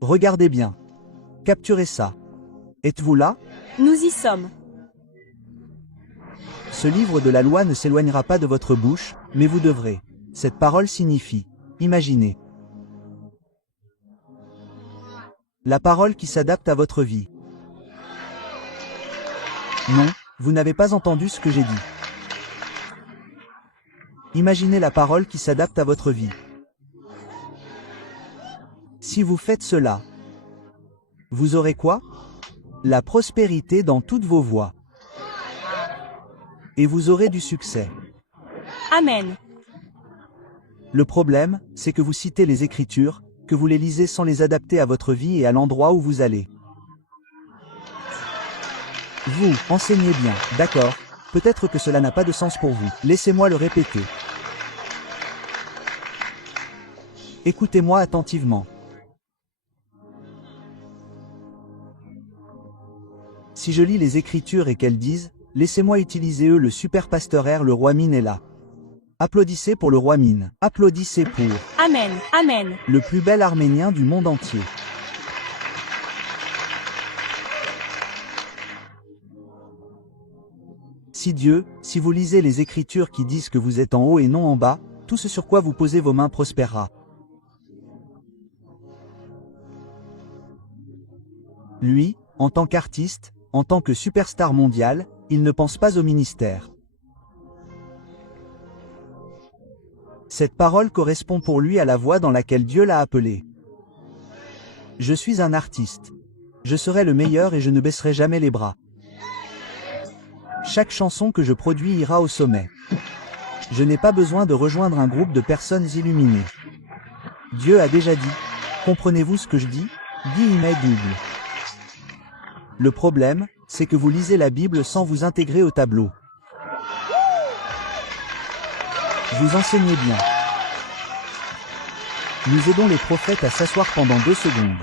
Regardez bien. Capturez ça. Êtes-vous là? Nous y sommes. Ce livre de la loi ne s'éloignera pas de votre bouche, mais vous devrez. Cette parole signifie, imaginez. La parole qui s'adapte à votre vie. Non, vous n'avez pas entendu ce que j'ai dit. Imaginez la parole qui s'adapte à votre vie. Si vous faites cela, vous aurez quoi? La prospérité dans toutes vos voies. Et vous aurez du succès. Amen. Le problème, c'est que vous citez les Écritures, que vous les lisez sans les adapter à votre vie et à l'endroit où vous allez. Vous, enseignez bien, d'accord, peut-être que cela n'a pas de sens pour vous, laissez-moi le répéter. Écoutez-moi attentivement. Si je lis les Écritures et qu'elles disent, laissez-moi utiliser eux le super pasteur R, le roi Mine est là. Applaudissez pour le roi Mine. Applaudissez pour Amen. Amen. le plus bel Arménien du monde entier. Si vous lisez les Écritures qui disent que vous êtes en haut et non en bas, tout ce sur quoi vous posez vos mains prospérera. Lui, en tant qu'artiste, en tant que superstar mondial, il ne pense pas au ministère. Cette parole correspond pour lui à la voie dans laquelle Dieu l'a appelé. Je suis un artiste. Je serai le meilleur et je ne baisserai jamais les bras. Chaque chanson que je produis ira au sommet. Je n'ai pas besoin de rejoindre un groupe de personnes illuminées. Dieu a déjà dit, comprenez-vous ce que je dis? Guillemets double. Le problème, c'est que vous lisez la Bible sans vous intégrer au tableau. Vous enseignez bien. Nous aidons les prophètes à s'asseoir pendant 2 secondes.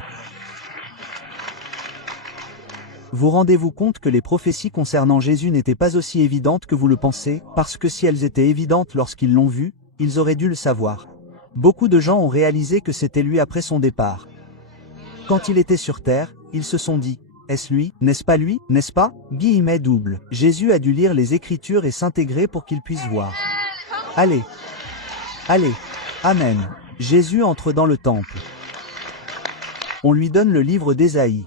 Vous rendez-vous compte que les prophéties concernant Jésus n'étaient pas aussi évidentes que vous le pensez, parce que si elles étaient évidentes lorsqu'ils l'ont vu, ils auraient dû le savoir. Beaucoup de gens ont réalisé que c'était lui après son départ. Quand il était sur terre, ils se sont dit, est-ce lui, n'est-ce pas lui, n'est-ce pas? Guillemets double. Jésus a dû lire les Écritures et s'intégrer pour qu'il puisse voir. Allez. Allez. Amen. Jésus entre dans le temple. On lui donne le livre d'Ésaïe.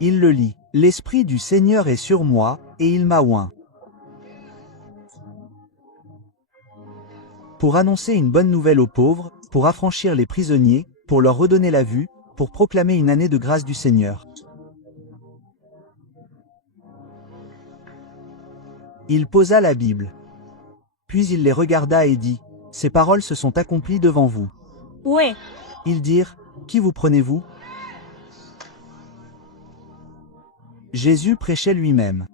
Il le lit. L'Esprit du Seigneur est sur moi, et il m'a oint. Pour annoncer une bonne nouvelle aux pauvres, pour affranchir les prisonniers, pour leur redonner la vue, pour proclamer une année de grâce du Seigneur. Il posa la Bible. Puis il les regarda et dit, « Ces paroles se sont accomplies devant vous. » Ouais. Ils dirent, « Qui vous prenez-vous » Jésus prêchait lui-même.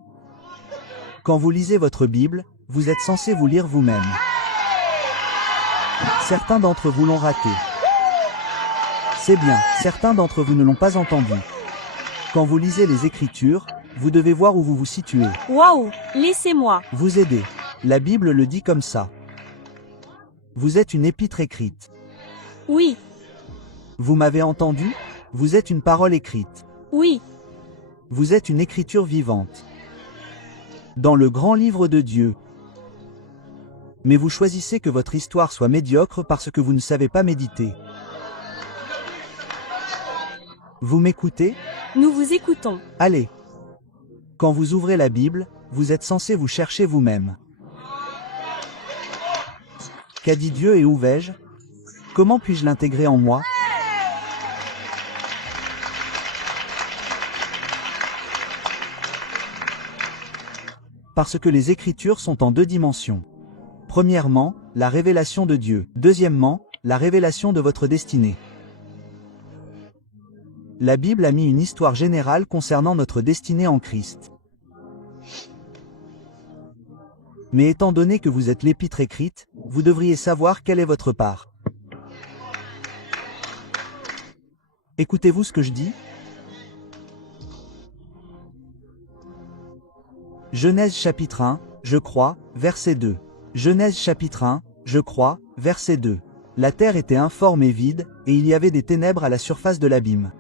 Quand vous lisez votre Bible, vous êtes censé vous lire vous-même. Certains d'entre vous l'ont raté. C'est bien, certains d'entre vous ne l'ont pas entendu. Quand vous lisez les Écritures, vous devez voir où vous vous situez. Waouh, laissez-moi. Vous aider. La Bible le dit comme ça. Vous êtes une épître écrite. Oui. Vous m'avez entendu? Vous êtes une parole écrite. Oui. Vous êtes une écriture vivante. Dans le grand livre de Dieu. Mais vous choisissez que votre histoire soit médiocre parce que vous ne savez pas méditer. Vous m'écoutez? Nous vous écoutons. Allez. Quand vous ouvrez la Bible, vous êtes censé vous chercher vous-même. Qu'a dit Dieu et où vais-je? Comment puis-je l'intégrer en moi? Parce que les Écritures sont en 2 dimensions. Premièrement, la révélation de Dieu. Deuxièmement, la révélation de votre destinée. La Bible a mis une histoire générale concernant notre destinée en Christ. Mais étant donné que vous êtes l'épître écrite, vous devriez savoir quelle est votre part. Écoutez-vous ce que je dis? Genèse chapitre 1, je crois, verset 2. Genèse chapitre 1, je crois, verset 2. La terre était informe et vide, et il y avait des ténèbres à la surface de l'abîme.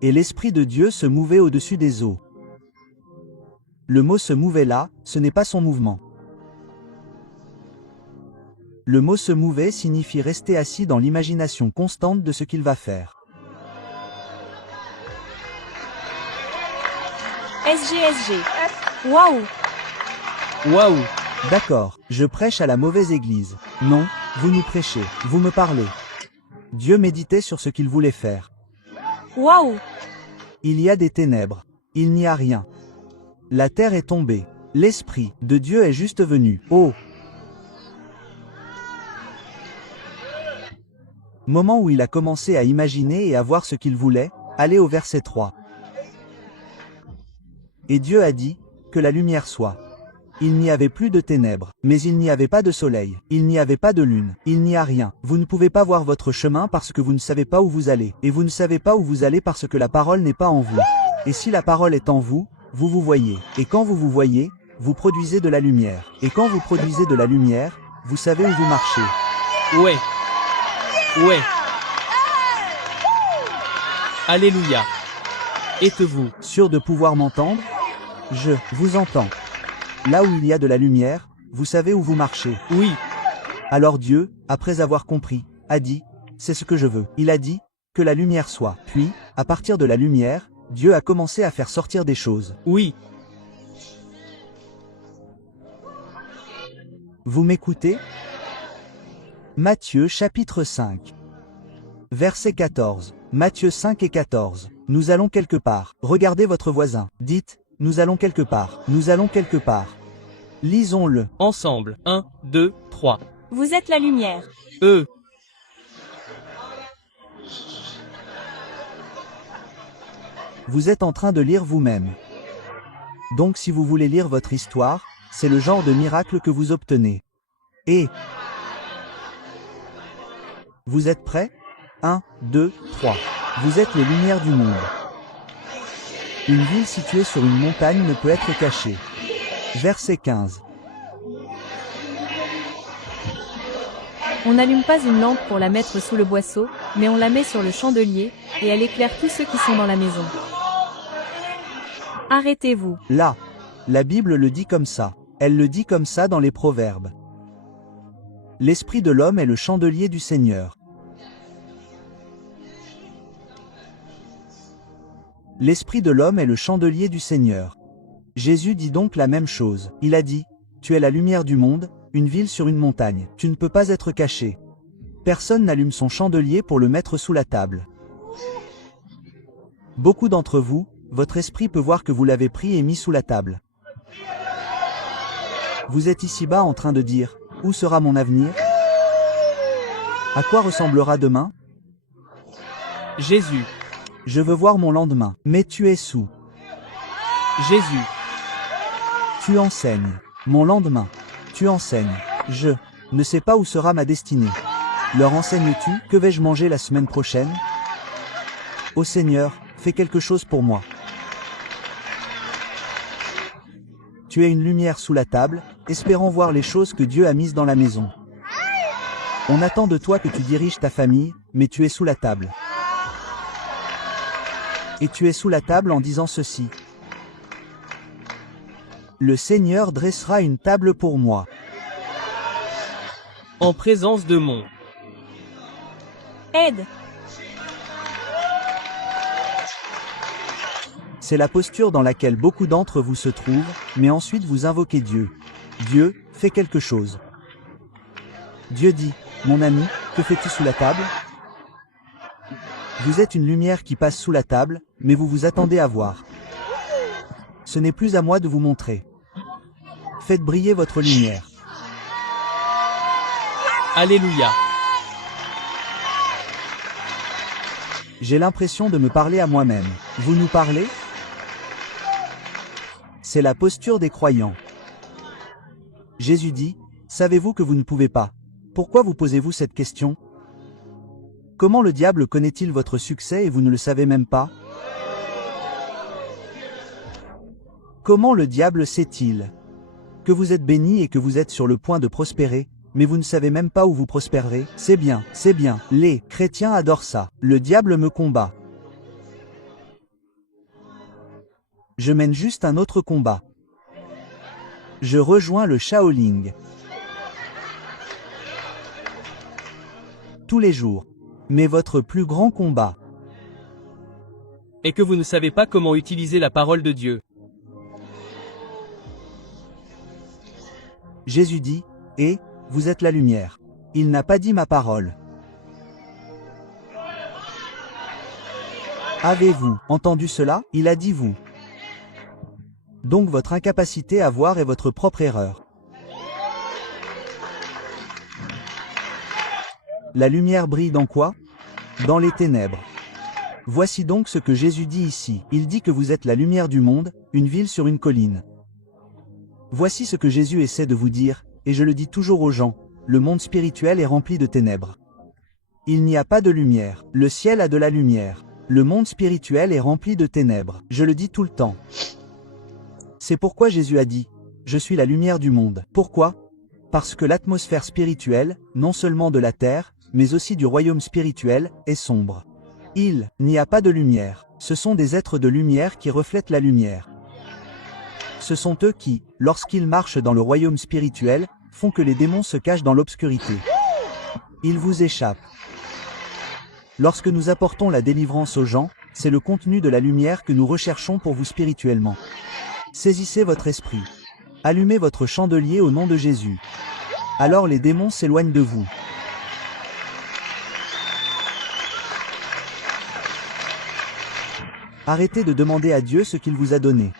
Et l'Esprit de Dieu se mouvait au-dessus des eaux. Le mot se mouvait là, ce n'est pas son mouvement. Le mot se mouvait signifie rester assis dans l'imagination constante de ce qu'il va faire. SGSG. Waouh. Waouh! D'accord, je prêche à la mauvaise église. Non, vous nous prêchez, vous me parlez. Dieu méditait sur ce qu'il voulait faire. Waouh. Il y a des ténèbres. Il n'y a rien. La terre est tombée. L'Esprit de Dieu est juste venu. Oh! Moment où il a commencé à imaginer et à voir ce qu'il voulait, allez au verset 3. Et Dieu a dit, que la lumière soit. Il n'y avait plus de ténèbres, mais il n'y avait pas de soleil, il n'y avait pas de lune, il n'y a rien. Vous ne pouvez pas voir votre chemin parce que vous ne savez pas où vous allez, et vous ne savez pas où vous allez parce que la parole n'est pas en vous. Et si la parole est en vous, vous vous voyez. Et quand vous vous voyez, vous produisez de la lumière. Et quand vous produisez de la lumière, vous savez où vous marchez. Ouais. Ouais. Alléluia. Êtes-vous Sûr de pouvoir m'entendre? Je vous entends. Là où il y a de la lumière, vous savez où vous marchez. Oui. Alors Dieu, après avoir compris, a dit, c'est ce que je veux. Il a dit, que la lumière soit. Puis, à partir de la lumière, Dieu a commencé à faire sortir des choses. Oui. Vous m'écoutez? Matthieu chapitre 5. Verset 14. Matthieu 5 et 14. Nous allons quelque part. Regardez votre voisin. Dites, nous allons quelque part. Nous allons quelque part. Lisons-le. Ensemble. 1, 2, 3. Vous êtes la lumière. Vous êtes en train de lire vous-même. Donc si vous voulez lire votre histoire, c'est le genre de miracle que vous obtenez. Et vous êtes prêts? 1, 2, 3. Vous êtes les lumières du monde. Une ville située sur une montagne ne peut être cachée. Verset 15. On n'allume pas une lampe pour la mettre sous le boisseau, mais on la met sur le chandelier, et elle éclaire tous ceux qui sont dans la maison. Arrêtez-vous. Là, la Bible le dit comme ça. Elle le dit comme ça dans les Proverbes. L'esprit de l'homme est le chandelier du Seigneur. L'esprit de l'homme est le chandelier du Seigneur. Jésus dit donc la même chose. Il a dit, tu es la lumière du monde, une ville sur une montagne. Tu ne peux pas être caché. Personne n'allume son chandelier pour le mettre sous la table. Beaucoup d'entre vous, votre esprit peut voir que vous l'avez pris et mis sous la table. Vous êtes ici-bas en train de dire, où sera mon avenir? À quoi ressemblera demain? Jésus. Je veux voir mon lendemain. Mais tu es sous. Jésus. Tu enseignes. Mon lendemain. Tu enseignes. Je ne sais pas où sera ma destinée. Leur enseignes-tu? Que vais-je manger la semaine prochaine? Ô Seigneur, fais quelque chose pour moi. Tu es une lumière sous la table, espérant voir les choses que Dieu a mises dans la maison. On attend de toi que tu diriges ta famille, mais tu es sous la table. Et tu es sous la table en disant ceci. Le Seigneur dressera une table pour moi. En présence de mon. Aide. C'est la posture dans laquelle beaucoup d'entre vous se trouvent, mais ensuite vous invoquez Dieu. Dieu, fais quelque chose. Dieu dit, mon ami, que fais-tu sous la table? Vous êtes une lumière qui passe sous la table, mais vous vous attendez à voir. Ce n'est plus à moi de vous montrer. Faites briller votre lumière. Alléluia. J'ai l'impression de me parler à moi-même. Vous nous parlez? C'est la posture des croyants. Jésus dit, savez-vous que vous ne pouvez pas? Pourquoi vous posez-vous cette question? Comment le diable connaît-il votre succès et vous ne le savez même pas? Comment le diable sait-il? que vous êtes bénis et que vous êtes sur le point de prospérer, mais vous ne savez même pas où vous prospérerez. C'est bien, c'est bien. Les chrétiens adorent ça. Le diable me combat. Je mène juste un autre combat. Je rejoins le Shaolin. Tous les jours. Mais votre plus grand combat Et que vous ne savez pas comment utiliser la parole de Dieu. Jésus dit, « Et, vous êtes la lumière. » Il n'a pas dit ma parole. Avez-vous entendu cela? Il a dit vous. Donc votre incapacité à voir est votre propre erreur. La lumière brille dans quoi? Dans les ténèbres. Voici donc ce que Jésus dit ici. Il dit que vous êtes la lumière du monde, une ville sur une colline. Voici ce que Jésus essaie de vous dire, et je le dis toujours aux gens, le monde spirituel est rempli de ténèbres. Il n'y a pas de lumière, le ciel a de la lumière. Le monde spirituel est rempli de ténèbres, je le dis tout le temps. C'est pourquoi Jésus a dit, « Je suis la lumière du monde ». Pourquoi? Parce que l'atmosphère spirituelle, non seulement de la terre, mais aussi du royaume spirituel, est sombre. Il n'y a pas de lumière, ce sont des êtres de lumière qui reflètent la lumière. Ce sont eux qui, lorsqu'ils marchent dans le royaume spirituel, font que les démons se cachent dans l'obscurité. Ils vous échappent. Lorsque nous apportons la délivrance aux gens, c'est le contenu de la lumière que nous recherchons pour vous spirituellement. Saisissez votre esprit. Allumez votre chandelier au nom de Jésus. Alors les démons s'éloignent de vous. Arrêtez de demander à Dieu ce qu'il vous a donné.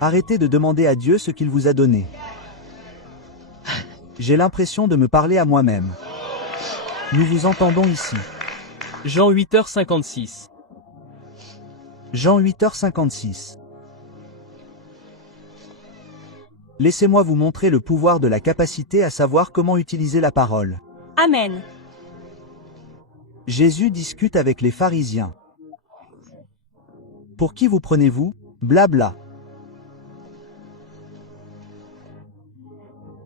Arrêtez de demander à Dieu ce qu'il vous a donné. J'ai l'impression de me parler à moi-même. Nous vous entendons ici. Jean 8h56. Jean 8h56. Laissez-moi vous montrer le pouvoir de la capacité à savoir comment utiliser la parole. Amen. Jésus discute avec les pharisiens. Pour qui vous prenez-vous? Blabla.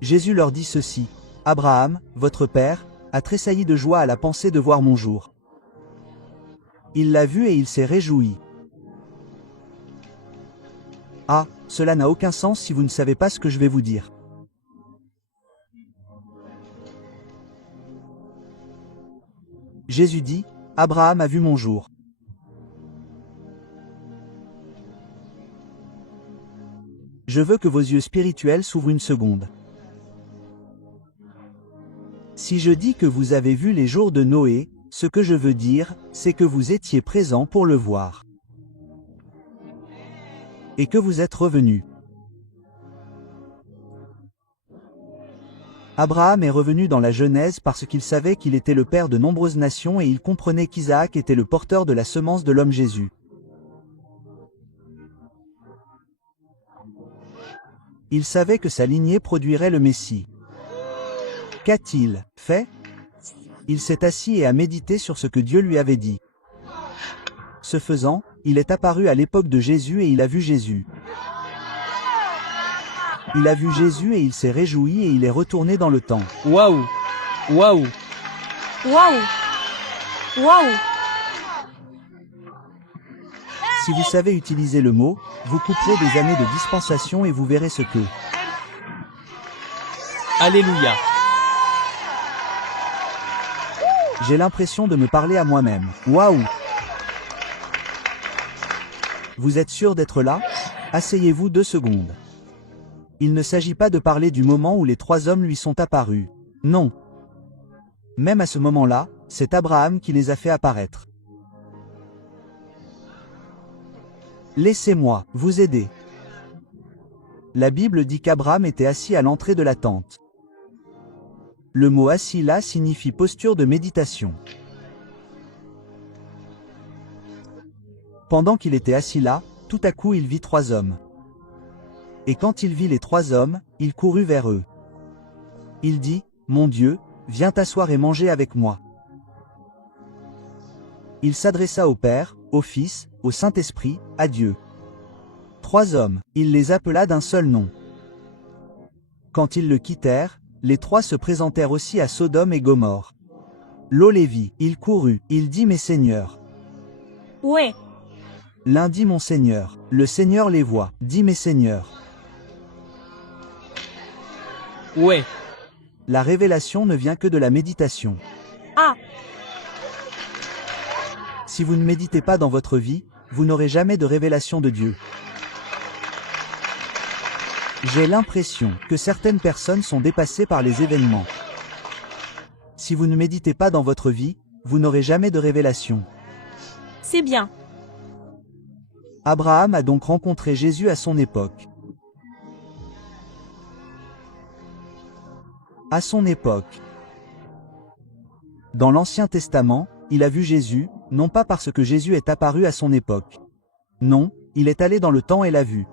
Jésus leur dit ceci, « Abraham, votre père, a tressailli de joie à la pensée de voir mon jour. Il l'a vu et il s'est réjoui. » Ah, cela n'a aucun sens si vous ne savez pas ce que je vais vous dire. Jésus dit, « Abraham a vu mon jour. » Je veux que vos yeux spirituels s'ouvrent une seconde. Si je dis que vous avez vu les jours de Noé, ce que je veux dire, c'est que vous étiez présent pour le voir. Et que vous êtes revenu. Abraham est revenu dans la Genèse parce qu'il savait qu'il était le père de nombreuses nations et il comprenait qu'Isaac était le porteur de la semence de l'homme Jésus. Il savait que sa lignée produirait le Messie. Qu'a-t-il fait? Il s'est assis et a médité sur ce que Dieu lui avait dit. Ce faisant, il est apparu à l'époque de Jésus et il a vu Jésus. Il a vu Jésus et il s'est réjoui et il est retourné dans le temps. Waouh! Waouh! Waouh! Waouh! Si vous savez utiliser le mot, vous couperez des années de dispensation et vous verrez ce que. Alléluia! J'ai l'impression de me parler à moi-même. Waouh! Vous êtes sûr d'être là? Asseyez-vous 2 secondes. Il ne s'agit pas de parler du moment où les 3 hommes lui sont apparus. Non. Même à ce moment-là, c'est Abraham qui les a fait apparaître. Laissez-moi vous aider. La Bible dit qu'Abraham était assis à l'entrée de la tente. Le mot assis là signifie posture de méditation. Pendant qu'il était assis là, tout à coup il vit 3 hommes. Et quand il vit les 3 hommes, il courut vers eux. Il dit, « Mon Dieu, viens t'asseoir et manger avec moi. » Il s'adressa au Père, au Fils, au Saint-Esprit, à Dieu. 3 hommes, il les appela d'un seul nom. Quand ils le quittèrent, les 3 se présentèrent aussi à Sodome et Gomorrhe. Lot les vit, il courut, il dit mes seigneurs. Où est? L'un dit mon Seigneur, le Seigneur les voit, dit mes seigneurs. Ouais. La révélation ne vient que de la méditation. Ah, Si vous ne méditez pas dans votre vie, vous n'aurez jamais de révélation de Dieu. J'ai l'impression que certaines personnes sont dépassées par les événements. Si vous ne méditez pas dans votre vie, vous n'aurez jamais de révélation. c'est bien. Abraham a donc rencontré Jésus à son époque. À son époque. Dans l'Ancien Testament, il a vu Jésus, non pas parce que Jésus est apparu à son époque. Non, il est allé dans le temps et l'a vu.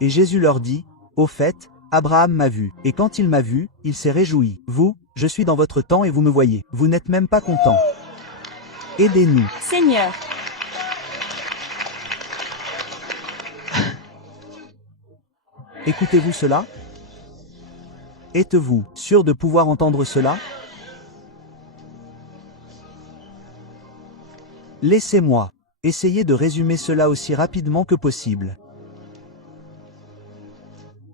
Et Jésus leur dit, au fait, Abraham m'a vu, et quand il m'a vu, il s'est réjoui. Vous, je suis dans votre temps et vous me voyez. Vous n'êtes même pas content. Aidez-nous. Seigneur, Écoutez-vous cela? Êtes-vous sûr de pouvoir entendre cela? Laissez-moi essayer de résumer cela aussi rapidement que possible.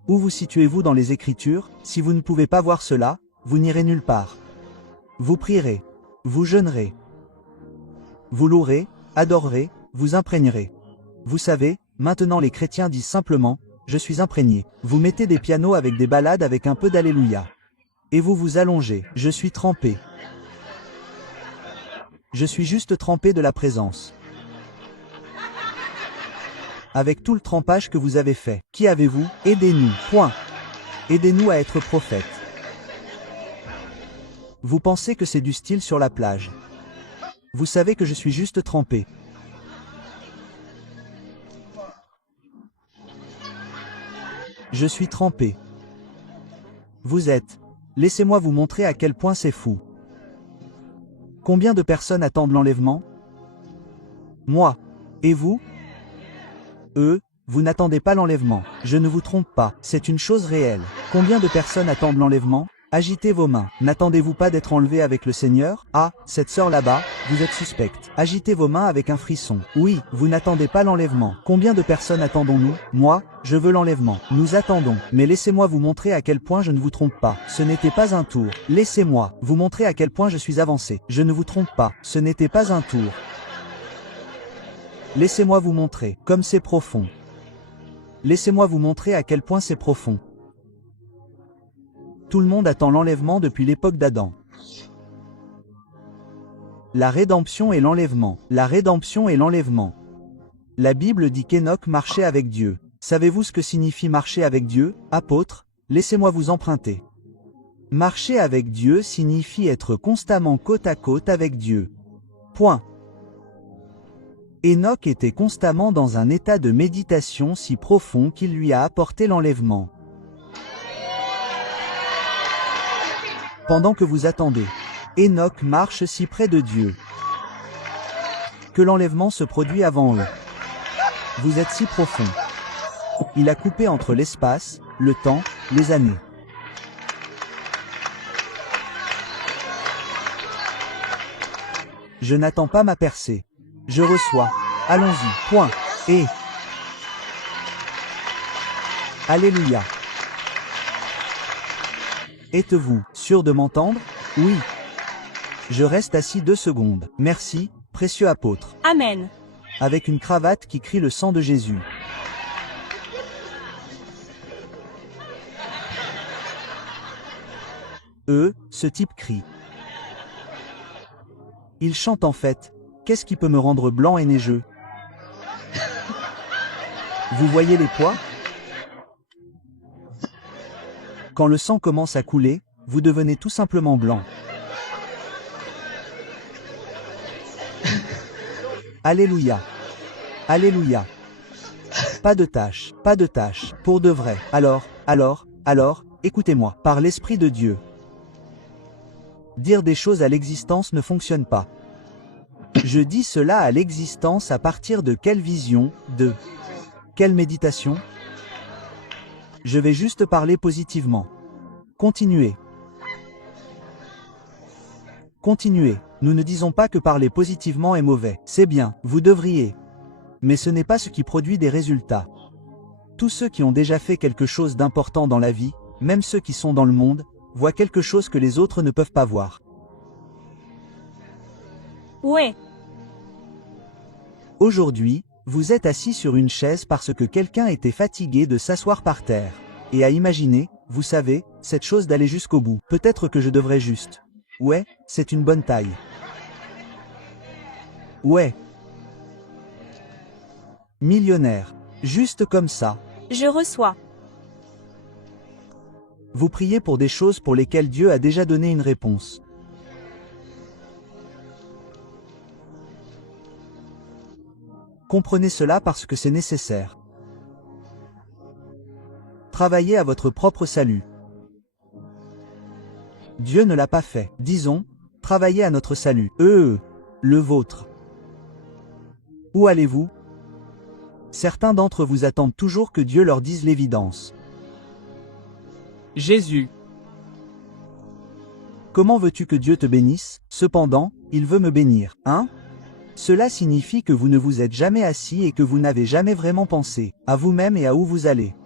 Où vous situez-vous dans les Écritures? Si vous ne pouvez pas voir cela, vous n'irez nulle part. Vous prierez, vous jeûnerez, vous louerez, adorerez, vous imprégnerez. Vous savez, maintenant les chrétiens disent simplement, je suis imprégné. Vous mettez des pianos avec des ballades avec un peu d'alléluia. Et vous vous allongez, je suis trempé. Je suis juste trempé de la présence. Avec tout le trempage que vous avez fait, qui avez-vous? Aidez-nous, point. Aidez-nous à être prophètes. Vous pensez que c'est du style sur la plage. Vous savez que je suis juste trempé. Je suis trempé. Vous êtes. Laissez-moi vous montrer à quel point c'est fou. Combien de personnes attendent l'enlèvement? Moi. Et vous? Eux, vous n'attendez pas l'enlèvement. Je ne vous trompe pas, c'est une chose réelle. Combien de personnes attendent l'enlèvement? Agitez vos mains. N'attendez-vous pas d'être enlevé avec le Seigneur? Ah, cette sœur là-bas, vous êtes suspecte. Agitez vos mains avec un frisson. Oui, vous n'attendez pas l'enlèvement. Combien de personnes attendons-nous? Moi, je veux l'enlèvement. Nous attendons. Mais laissez-moi vous montrer à quel point je ne vous trompe pas. Ce n'était pas un tour. Laissez-moi vous montrer à quel point je suis avancé. Je ne vous trompe pas. Ce n'était pas un tour. Laissez-moi vous montrer, comme c'est profond. Laissez-moi vous montrer à quel point c'est profond. Tout le monde attend l'enlèvement depuis l'époque d'Adam. La rédemption et l'enlèvement. La rédemption et l'enlèvement. La Bible dit qu'Enoch marchait avec Dieu. Savez-vous ce que signifie marcher avec Dieu, apôtre? Laissez-moi vous emprunter. Marcher avec Dieu signifie être constamment côte à côte avec Dieu. Point. Enoch était constamment dans un état de méditation si profond qu'il lui a apporté l'enlèvement. Pendant que vous attendez, Enoch marche si près de Dieu que l'enlèvement se produit avant eux. Vous êtes si profond. Il a coupé entre l'espace, le temps, les années. Je n'attends pas ma percée. Je reçois. Allons-y. Point. Et. Alléluia. Êtes-vous sûr de m'entendre? Oui. Je reste assis 2 secondes. Merci, précieux apôtre. Amen. Avec une cravate qui crie le sang de Jésus. Ce type crie. Il chante en fait. Qu'est-ce qui peut me rendre blanc et neigeux? Vous voyez les poids? Quand le sang commence à couler, vous devenez tout simplement blanc. Alléluia. Alléluia. Pas de tâche, pour de vrai. Alors, écoutez-moi, par l'Esprit de Dieu. Dire des choses à l'existence ne fonctionne pas. Je dis cela à l'existence à partir de quelle vision, de quelle méditation? Je vais juste parler positivement. Continuez. Continuez. Nous ne disons pas que parler positivement est mauvais. C'est bien, vous devriez. Mais ce n'est pas ce qui produit des résultats. Tous ceux qui ont déjà fait quelque chose d'important dans la vie, même ceux qui sont dans le monde, voient quelque chose que les autres ne peuvent pas voir. Ouais. Aujourd'hui, vous êtes assis sur une chaise parce que quelqu'un était fatigué de s'asseoir par terre. Et à imaginer, vous savez, cette chose d'aller jusqu'au bout. Peut-être que je devrais juste. Ouais, c'est une bonne taille. Ouais. Millionnaire. Juste comme ça. Je reçois. Vous priez pour des choses pour lesquelles Dieu a déjà donné une réponse. Comprenez cela parce que c'est nécessaire. Travaillez à votre propre salut. Dieu ne l'a pas fait. Disons, travaillez à notre salut. Le vôtre. Où allez-vous? Certains d'entre vous attendent toujours que Dieu leur dise l'évidence. Jésus. Comment veux-tu que Dieu te bénisse? Cependant, il veut me bénir, hein? Cela signifie que vous ne vous êtes jamais assis et que vous n'avez jamais vraiment pensé à vous-même et à où vous allez.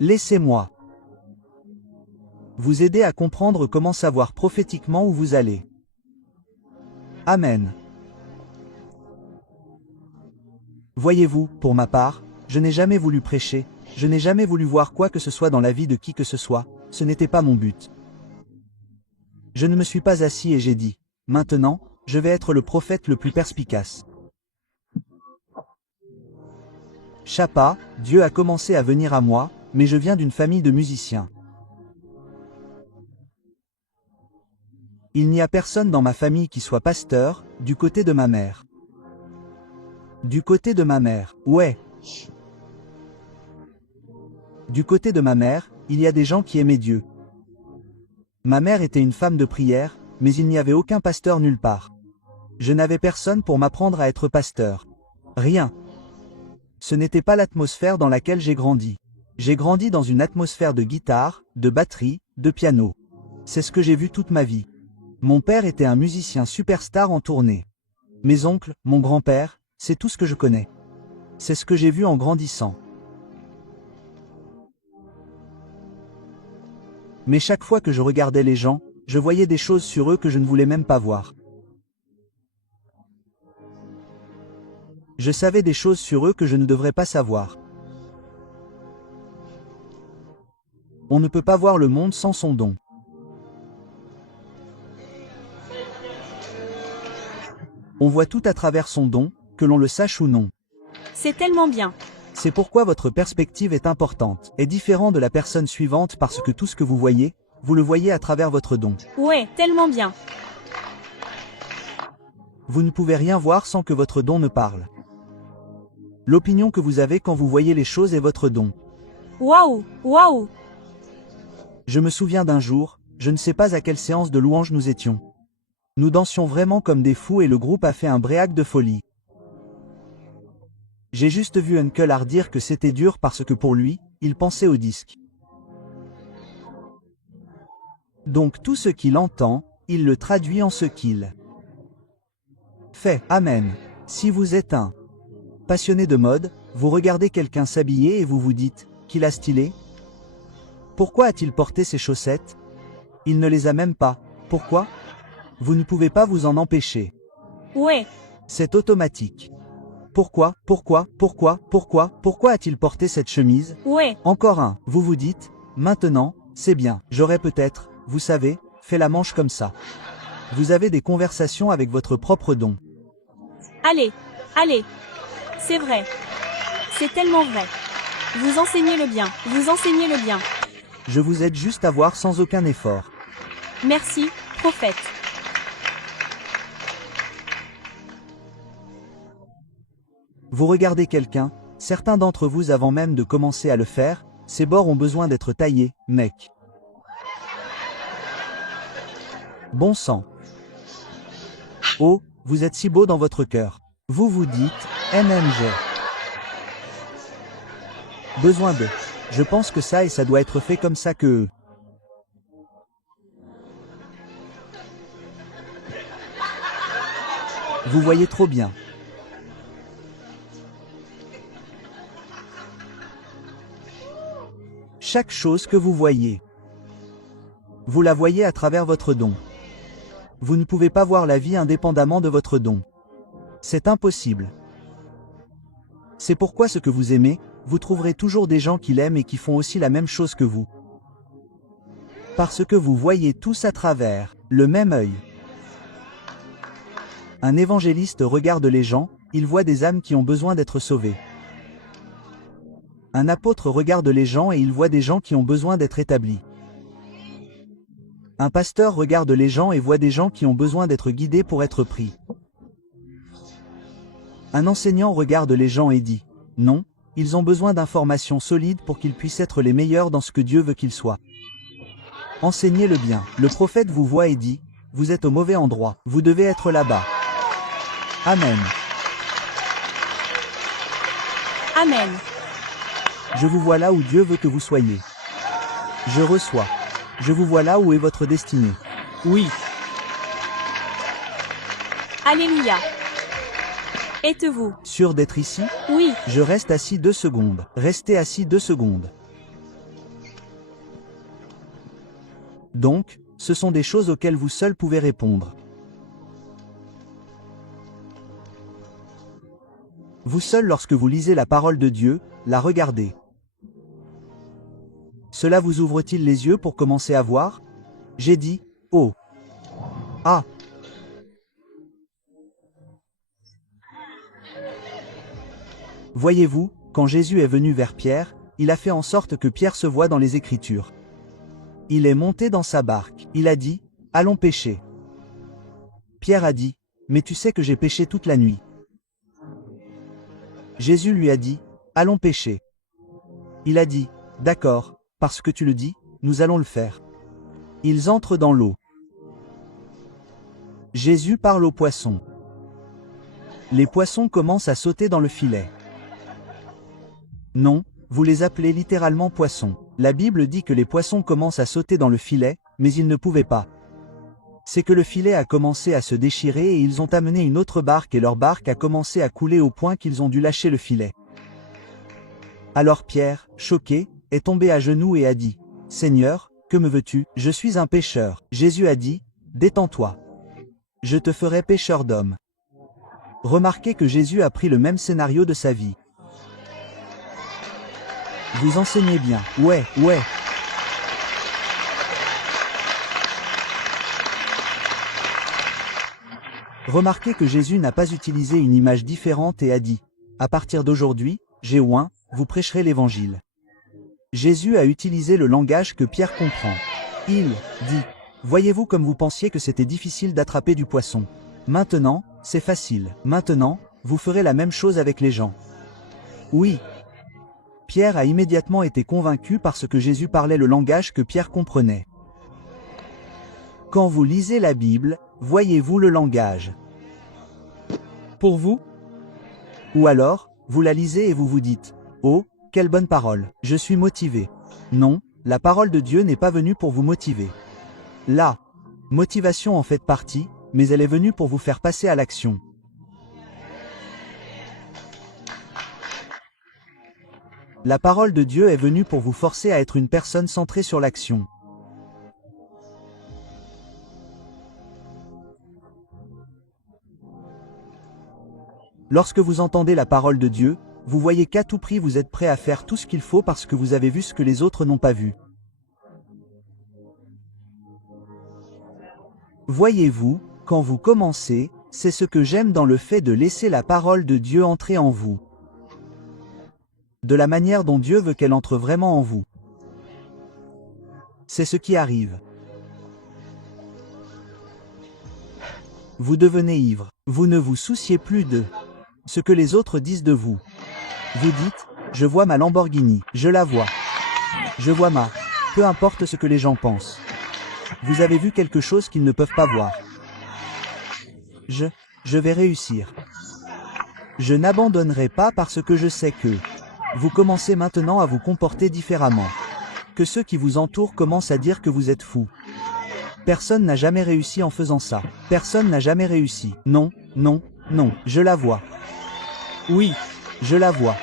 Laissez-moi vous aider à comprendre comment savoir prophétiquement où vous allez. Amen. Voyez-vous, pour ma part, je n'ai jamais voulu prêcher, je n'ai jamais voulu voir quoi que ce soit dans la vie de qui que ce soit, ce n'était pas mon but. Je ne me suis pas assis et j'ai dit, maintenant, je vais être le prophète le plus perspicace. Chapa, Dieu a commencé à venir à moi, mais je viens d'une famille de musiciens. Il n'y a personne dans ma famille qui soit pasteur, du côté de ma mère. Du côté de ma mère, ouais. Du côté de ma mère, il y a des gens qui aimaient Dieu. Ma mère était une femme de prière, mais il n'y avait aucun pasteur nulle part. Je n'avais personne pour m'apprendre à être pasteur. Rien. Ce n'était pas l'atmosphère dans laquelle j'ai grandi. J'ai grandi dans une atmosphère de guitare, de batterie, de piano. C'est ce que j'ai vu toute ma vie. Mon père était un musicien superstar en tournée. Mes oncles, mon grand-père, c'est tout ce que je connais. C'est ce que j'ai vu en grandissant. Mais chaque fois que je regardais les gens, je voyais des choses sur eux que je ne voulais même pas voir. Je savais des choses sur eux que je ne devrais pas savoir. On ne peut pas voir le monde sans son don. On voit tout à travers son don, que l'on le sache ou non. C'est tellement bien. C'est pourquoi votre perspective est importante, est différente de la personne suivante parce que tout ce que vous le voyez à travers votre don. Ouais, tellement bien. Vous ne pouvez rien voir sans que votre don ne parle. L'opinion que vous avez quand vous voyez les choses est votre don. Waouh, waouh. Je me souviens d'un jour, je ne sais pas à quelle séance de louange nous étions. Nous dansions vraiment comme des fous et le groupe a fait un bréac de folie. J'ai juste vu Uncle Art dire que c'était dur parce que pour lui, il pensait au disque. Donc tout ce qu'il entend, il le traduit en ce qu'il fait. Amen. Si vous êtes un passionné de mode, vous regardez quelqu'un s'habiller et vous vous dites, qu'il a stylé? Pourquoi a-t-il porté ses chaussettes? Il ne les a même pas. Pourquoi? Vous ne pouvez pas vous en empêcher. Ouais. C'est automatique. Pourquoi a-t-il porté cette chemise? Ouais. Encore un. Vous vous dites, maintenant, c'est bien. J'aurais peut-être, vous savez, fait la manche comme ça. Vous avez des conversations avec votre propre don. Allez, allez. C'est vrai. C'est tellement vrai. Vous enseignez le bien. Vous enseignez le bien. Je vous aide juste à voir sans aucun effort. Merci, prophète. Vous regardez quelqu'un, certains d'entre vous avant même de commencer à le faire, ces bords ont besoin d'être taillés, mec. Bon sang. Oh, vous êtes si beau dans votre cœur. Vous vous dites, MMG. Besoin de. Je pense que ça et ça doit être fait comme ça que... Vous voyez trop bien. Chaque chose que vous voyez, vous la voyez à travers votre don. Vous ne pouvez pas voir la vie indépendamment de votre don. C'est impossible. C'est pourquoi ce que vous aimez, vous trouverez toujours des gens qui l'aiment et qui font aussi la même chose que vous. Parce que vous voyez tous à travers le même œil. Un évangéliste regarde les gens, il voit des âmes qui ont besoin d'être sauvées. Un apôtre regarde les gens et il voit des gens qui ont besoin d'être établis. Un pasteur regarde les gens et voit des gens qui ont besoin d'être guidés pour être pris. Un enseignant regarde les gens et dit, non, ils ont besoin d'informations solides pour qu'ils puissent être les meilleurs dans ce que Dieu veut qu'ils soient. Enseignez le bien. Le prophète vous voit et dit, vous êtes au mauvais endroit, vous devez être là-bas. Amen. Amen. Je vous vois là où Dieu veut que vous soyez. Je reçois. Je vous vois là où est votre destinée. Oui. Alléluia. Êtes-vous Sûr d'être ici? Oui. Je reste assis 2 secondes. Restez assis 2 secondes. Donc, ce sont des choses auxquelles vous seul pouvez répondre. Vous seul lorsque vous lisez la parole de Dieu, la regardez. Cela vous ouvre-t-il les yeux pour commencer à voir? J'ai dit, oh. Ah. Voyez-vous, quand Jésus est venu vers Pierre, il a fait en sorte que Pierre se voie dans les Écritures. Il est monté dans sa barque, il a dit, allons pêcher. Pierre a dit, mais tu sais que j'ai pêché toute la nuit. Jésus lui a dit, allons pêcher. Il a dit, d'accord, parce que tu le dis, nous allons le faire. Ils entrent dans l'eau. Jésus parle aux poissons. Les poissons commencent à sauter dans le filet. Non, vous les appelez littéralement poissons. La Bible dit que les poissons commencent à sauter dans le filet, mais ils ne pouvaient pas. C'est que le filet a commencé à se déchirer et ils ont amené une autre barque et leur barque a commencé à couler au point qu'ils ont dû lâcher le filet. Alors Pierre, choqué, est tombé à genoux et a dit, « Seigneur, que me veux-tu? Je suis un pécheur. » Jésus a dit, « Détends-toi. Je te ferai pécheur d'hommes. » Remarquez que Jésus a pris le même scénario de sa vie. Vous enseignez bien. Ouais. Remarquez que Jésus n'a pas utilisé une image différente et a dit, « À partir d'aujourd'hui, j'ai oint, vous prêcherez l'évangile. » Jésus a utilisé le langage que Pierre comprend. Il dit, « Voyez-vous comme vous pensiez que c'était difficile d'attraper du poisson. Maintenant, c'est facile. Maintenant, vous ferez la même chose avec les gens. » Oui. Pierre a immédiatement été convaincu parce que Jésus parlait le langage que Pierre comprenait. Quand vous lisez la Bible, voyez-vous le langage? Pour vous? Ou alors, vous la lisez et vous vous dites, « Oh, quelle bonne parole, je suis motivé. » Non, la parole de Dieu n'est pas venue pour vous motiver. La motivation en fait partie, mais elle est venue pour vous faire passer à l'action. La parole de Dieu est venue pour vous forcer à être une personne centrée sur l'action. Lorsque vous entendez la parole de Dieu, vous voyez qu'à tout prix vous êtes prêt à faire tout ce qu'il faut parce que vous avez vu ce que les autres n'ont pas vu. Voyez-vous, quand vous commencez, c'est ce que j'aime dans le fait de laisser la parole de Dieu entrer en vous. De la manière dont Dieu veut qu'elle entre vraiment en vous. C'est ce qui arrive. Vous devenez ivre. Vous ne vous souciez plus de ce que les autres disent de vous. Vous dites, je vois ma Lamborghini, je la vois. Je vois ma... Peu importe ce que les gens pensent. Vous avez vu quelque chose qu'ils ne peuvent pas voir. Je vais réussir. Je n'abandonnerai pas parce que je sais que vous commencez maintenant à vous comporter différemment. Que ceux qui vous entourent commencent à dire que vous êtes fou. Personne n'a jamais réussi en faisant ça. Personne n'a jamais réussi. Non, non, non, je la vois. Oui, Je la vois.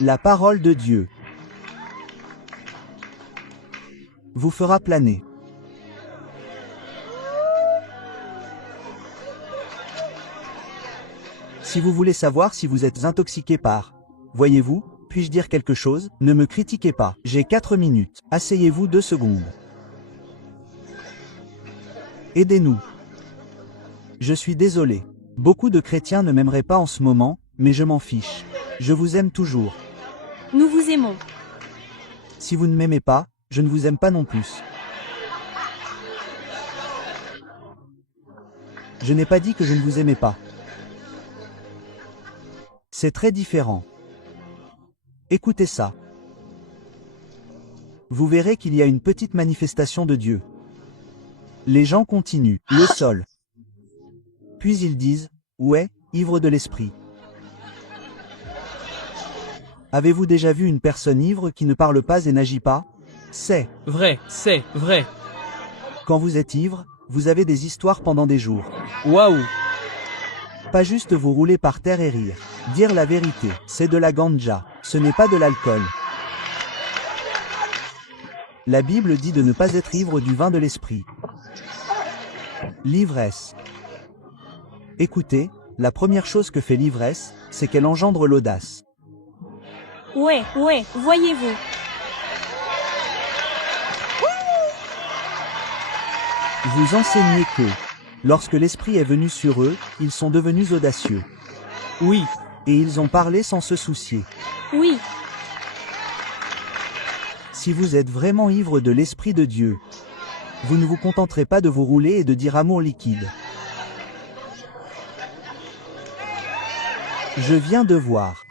La parole de Dieu vous fera planer. Si vous voulez savoir si vous êtes intoxiqué par, voyez-vous, puis-je dire quelque chose? Ne me critiquez pas. J'ai 4 minutes. Asseyez-vous 2 secondes. Aidez-nous. Je suis désolé. Beaucoup de chrétiens ne m'aimeraient pas en ce moment, mais je m'en fiche. Je vous aime toujours. Nous vous aimons. Si vous ne m'aimez pas, je ne vous aime pas non plus. Je n'ai pas dit que je ne vous aimais pas. C'est très différent. Écoutez ça. Vous verrez qu'il y a une petite manifestation de Dieu. Les gens continuent, le sol. Puis ils disent, ouais, ivre de l'esprit. Avez-vous déjà vu une personne ivre qui ne parle pas et n'agit pas? C'est vrai, c'est vrai. quand vous êtes ivre, vous avez des histoires pendant des jours. Waouh. Pas juste vous rouler par terre et rire. Dire la vérité, c'est de la ganja, ce n'est pas de l'alcool. La Bible dit de ne pas être ivre du vin de l'esprit. L'ivresse. Écoutez, la première chose que fait l'ivresse, c'est qu'elle engendre l'audace. Ouais, voyez-vous. Vous enseignez que, lorsque l'esprit est venu sur eux, ils sont devenus audacieux. Oui, Et ils ont parlé sans se soucier. Oui, Si vous êtes vraiment ivre de l'Esprit de Dieu, vous ne vous contenterez pas de vous rouler et de dire amour liquide. Je viens de voir.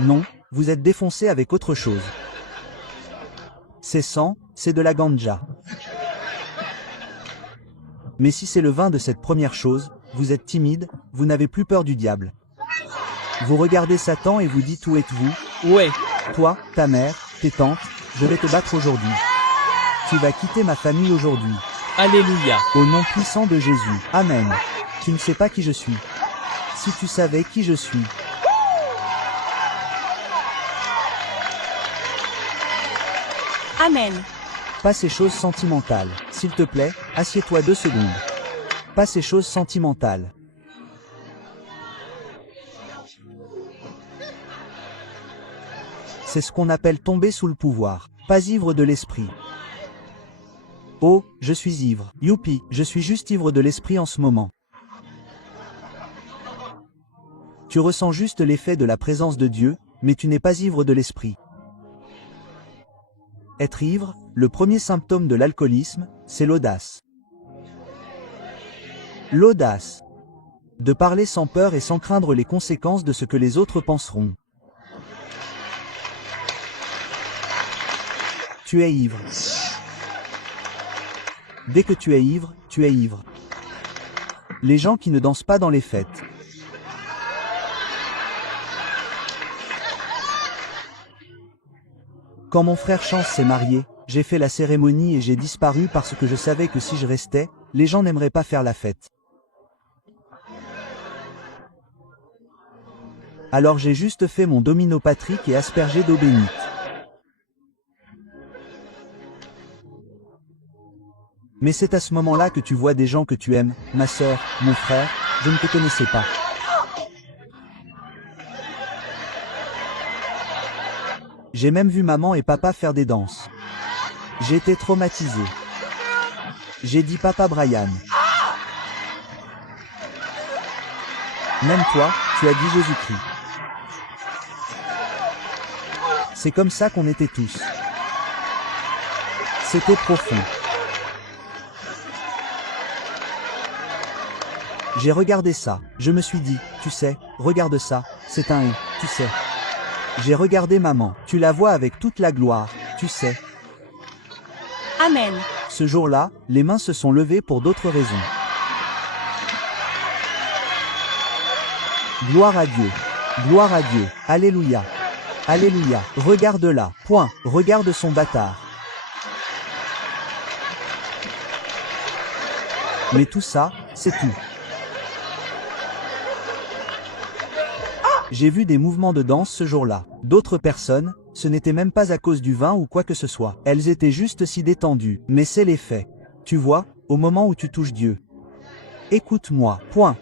Non, vous êtes défoncé avec autre chose. C'est sang, c'est de la ganja. Mais si c'est le vin de cette première chose, vous êtes timide, vous n'avez plus peur du diable. Vous regardez Satan et vous dites où êtes-vous? ouais, Toi, ta mère, tes tantes, je vais te battre aujourd'hui. Tu vas quitter ma famille aujourd'hui. alléluia. Au nom puissant de Jésus. Amen. Tu ne sais pas qui je suis. Si tu savais qui je suis. amen. Pas ces choses sentimentales. S'il te plaît, assieds-toi 2 secondes. Pas ces choses sentimentales. C'est ce qu'on appelle tomber sous le pouvoir. Pas ivre de l'esprit. Oh, je suis ivre. Youpi, je suis juste ivre de l'esprit en ce moment. Tu ressens juste l'effet de la présence de Dieu, mais tu n'es pas ivre de l'esprit. Être ivre, le premier symptôme de l'alcoolisme, c'est l'audace. L'audace. De parler sans peur et sans craindre les conséquences de ce que les autres penseront. Tu es ivre. Dès que tu es ivre, tu es ivre. Les gens qui ne dansent pas dans les fêtes. Quand mon frère Chance s'est marié, j'ai fait la cérémonie et j'ai disparu parce que je savais que si je restais, les gens n'aimeraient pas faire la fête. Alors j'ai juste fait mon domino Patrick et aspergé d'eau bénite. Mais c'est à ce moment-là que tu vois des gens que tu aimes, ma sœur, mon frère, je ne te connaissais pas. J'ai même vu maman et papa faire des danses. J'ai été traumatisé. J'ai dit papa Brian. Même toi, tu as dit Jésus-Christ. C'est comme ça qu'on était tous. C'était profond. J'ai regardé ça, je me suis dit, tu sais, regarde ça, c'est un et, tu sais. J'ai regardé maman, tu la vois avec toute la gloire, tu sais. Amen. Ce jour-là, les mains se sont levées pour d'autres raisons. Gloire à Dieu. Gloire à Dieu. Alléluia. Alléluia. Regarde-la. Point. Regarde son bâtard. Mais tout ça, c'est tout. J'ai vu des mouvements de danse ce jour-là. D'autres personnes, ce n'était même pas à cause du vin ou quoi que ce soit. Elles étaient juste si détendues. Mais c'est l'effet. Tu vois, au moment où tu touches Dieu. Écoute-moi. Point.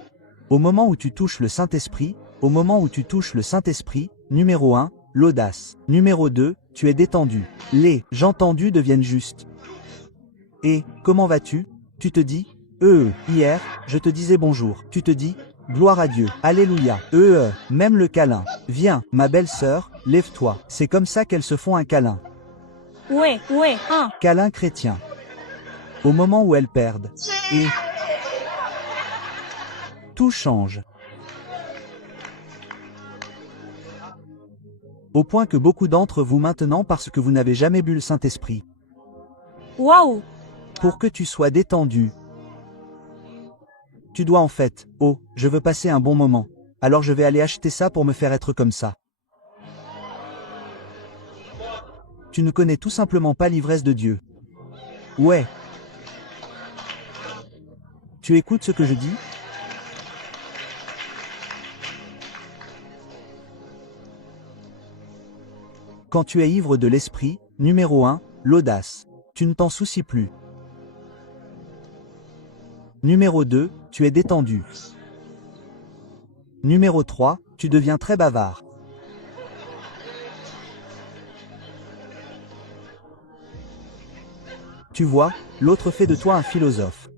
Au moment où tu touches le Saint-Esprit, au moment où tu touches le Saint-Esprit, numéro 1, l'audace. Numéro 2, tu es détendu. Les « j'entendus » deviennent justes. Et, comment vas-tu? Tu te dis, hier, je te disais bonjour. Tu te dis, gloire à Dieu. Alléluia. Même le câlin. Viens, ma belle-sœur, lève-toi. C'est comme ça qu'elles se font un câlin. Ouais, un. Câlin chrétien. Au moment où elles perdent. Et tout change. Au point que beaucoup d'entre vous maintenant parce que vous n'avez jamais bu le Saint-Esprit. Waouh. Pour que tu sois détendu. Tu dois en fait, oh, je veux passer un bon moment. Alors je vais aller acheter ça pour me faire être comme ça. Tu ne connais tout simplement pas l'ivresse de Dieu. Ouais. Tu écoutes ce que je dis? Quand tu es ivre de l'esprit, numéro 1, l'audace. Tu ne t'en soucies plus. Numéro 2, tu es détendu. Numéro 3, tu deviens très bavard. Tu vois, l'autre fait de toi un philosophe.